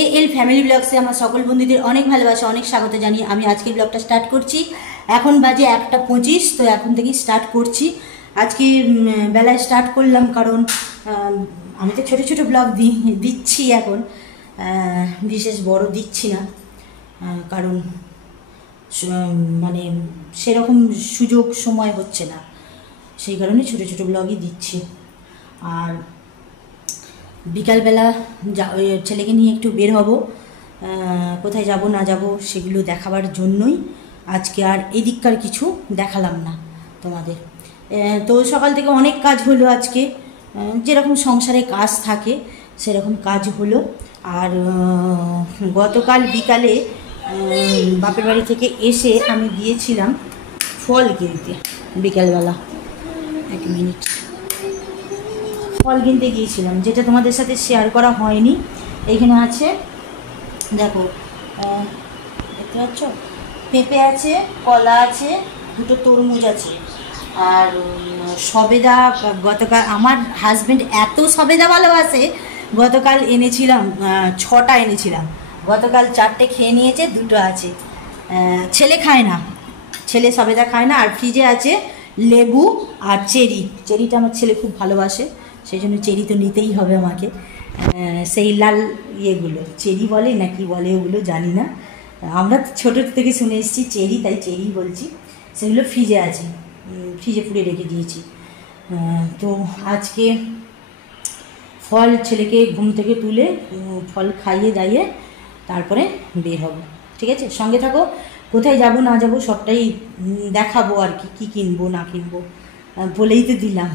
এল family ব্লগসে আমার সকল বন্ধুদের অনেক ভালোবাসা, অনেক স্বাগত জানিয়ে আমি আজকের ব্লগটা স্টার্ট করছি। এখন বাজে 1:25, তো এখন থেকেই স্টার্ট করছি। আজকে বেলায় স্টার্ট করলাম কারণ আমি তো ছোটো ছোটো ব্লগ দিচ্ছি এখন, বিশেষ বড় দিচ্ছি না, কারণ মানে সেরকম সুযোগ সময় হচ্ছে না, সেই কারণে ছোটো ছোটো ব্লগই দিচ্ছি। আর বিকালবেলা ছেলেকে নিয়ে একটু বের হব, কোথায় যাব না যাব সেগুলো দেখাবার জন্যই আজকে আর এদিককার কিছু দেখালাম না তোমাদের। তো সকাল থেকে অনেক কাজ হলো আজকে, যেরকম সংসারে কাজ থাকে সেরকম কাজ হলো। আর গতকাল বিকালে বাপের বাড়ি থেকে এসে আমি গিয়েছিলাম ফল কিনতে, বিকালবেলা 1 মিনিট ফল কিনতে গিয়েছিলাম, যেটা তোমাদের সাথে শেয়ার করা হয়নি। এইখানে আছে, দেখো দেখতে পাচ্ছ, পেঁপে আছে, কলা আছে, 2টো তরমুজ আছে, আর সবেদা। গতকাল আমার হাজব্যান্ড এত সবেদা ভালোবাসে, গতকাল এনেছিলাম 6টা এনেছিলাম, গতকাল 4টে খেয়ে নিয়েছে, 2টো আছে। ছেলে খায় না, ছেলে সবেদা খায় না। আর ফ্রিজে আছে লেবু আর চেরিটা আমার ছেলে খুব ভালোবাসে, সেই জন্য চেরি তো নিতেই হবে আমাকে। সেই লাল ইয়েগুলো চেরি বলে না কি বলে ওগুলো জানি না, আমরা ছোটো থেকে শুনে এসেছি চেরি, তাই চেরি বলছি। সেগুলো ফ্রিজে আছে, ফ্রিজে পুড়ে রেখে দিয়েছি। তো আজকে ফল ছেলেকে ঘুম থেকে তুলে ফল খাইয়ে দাইয়ে তারপরে বের হব, ঠিক আছে? সঙ্গে থাকো, কোথায় যাব না যাব সবটাই দেখাবো, আর কি কিনবো না কিনবো বলেই তো দিলাম,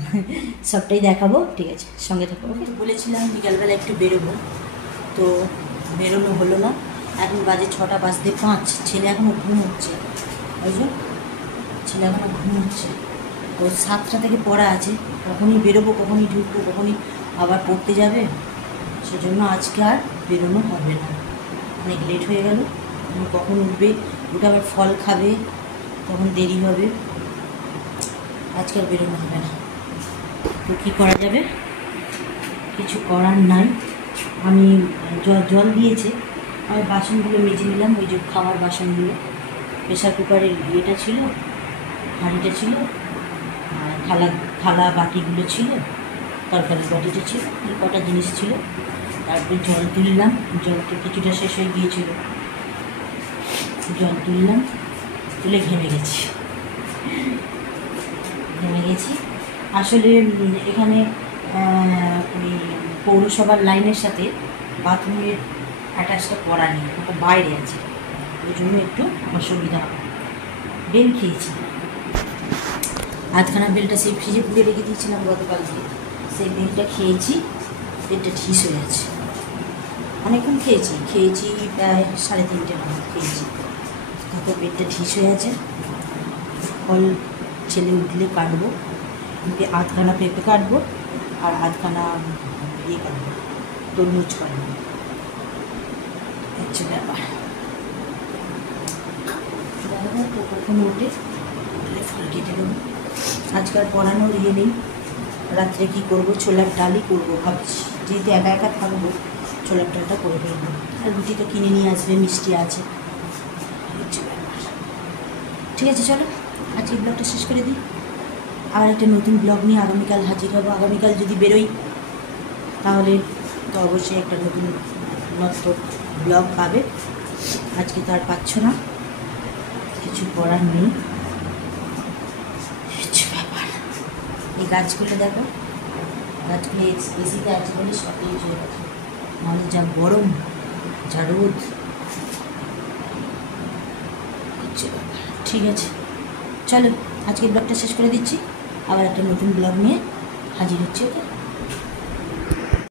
সবটাই দেখাবো, ঠিক আছে? সঙ্গে থাকো। বলেছিলাম বিকালবেলা একটু বেরোবো, তো বেরোনো হলো না। এখন বাজে 6:05, ছেলে এখনও ঘুম হচ্ছে, বুঝলো? ছেলে এখনও ঘুম হচ্ছে, তো 7টা থেকে পড়া আছে, কখনই বেরোবো, কখনই ঢুকবো, কখনই আবার পড়তে যাবে, সেজন্য আজকে আর বেরোনো হবে না। অনেক লেট হয়ে গেল, কখন উঠবে, উঠে আবার ফল খাবে, তখন দেরি হবে, আজকে আর বেরোনো হবে না। তো কী করা যাবে, কিছু করার নাই। আমি জল দিয়েছে, আমি বাসনগুলো মেজে নিলাম, ওই যে খাওয়ার বাসনগুলো, প্রেশার কুকারের ইয়েটা ছিল, হাঁড়িটা ছিল, আর থালা বাটিগুলো ছিল, তরকারির বাটিটা ছিল, এই কটা জিনিস ছিল। তারপরে জল তুললাম, জলটা কিছুটা শেষ হয়ে গিয়েছিল, জল তুললাম, তুলে ঘেমে গেছি। আসলে এখানে ওই পৌরসভার লাইনের সাথে বাথরুমের অ্যাটাচটা করা নেই, ওটা বাইরে আছে, ওই জন্য একটু অসুবিধা হবে। বেল খেয়েছি, আধখানা বেলটা সেই ফ্রিজে পুড়ে রেখে দিয়েছিলাম গতকাল থেকে, সেই বেলটা খেয়েছি, পেটটা ঠিক হয়ে আছে। অনেকক্ষণ খেয়েছি প্রায় 3:30 নাগাদ খেয়েছি, তারপর পেটটা ঠিক হয়ে আছে। ফল ছেলে উঠলে কাটবো, আধখানা পেঁপে কাটবো আর আধখানা ইয়ে কাটবো, তরমুজ কাটবো, হচ্ছে ব্যাপার। তো কখন উঠে ফল কেটে দেবো। আজকাল পড়ানোর ইয়ে নেই, রাত্রে কী করবো, ছোলার ডালই করবো ভাবছি, যেহেতু একা একা থাকবো, ছোলার ডালটা করে ফেলবো। আর রুটি তো কিনে নিয়ে আসবে, মিষ্টি আছে, হচ্ছে ব্যাপার। ঠিক আছে, চলো আজকে ব্লগটা শেষ করে দিই, আবার একটা নতুন ব্লগ নিয়ে আগামীকাল হাজির হবো। আগামীকাল যদি বেরোই তাহলে তো অবশ্যই একটা নতুন ব্লগ পাবে, আজকে তো আর পাচ্ছ না, কিছু করার নেই, ব্যাপার। এই গাছগুলো দেখো, গাছগুলো এসিতে আছে বলে সতেজ হয়ে গেছে, নাহলে যা গরম, যা রোদ, ঠিক আছে চলো আজকে ব্লগটা শেষ করে দিচ্ছি, আবার একটা নতুন ব্লগ নিয়ে হাজির হচ্ছি, ওকে?